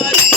Everybody.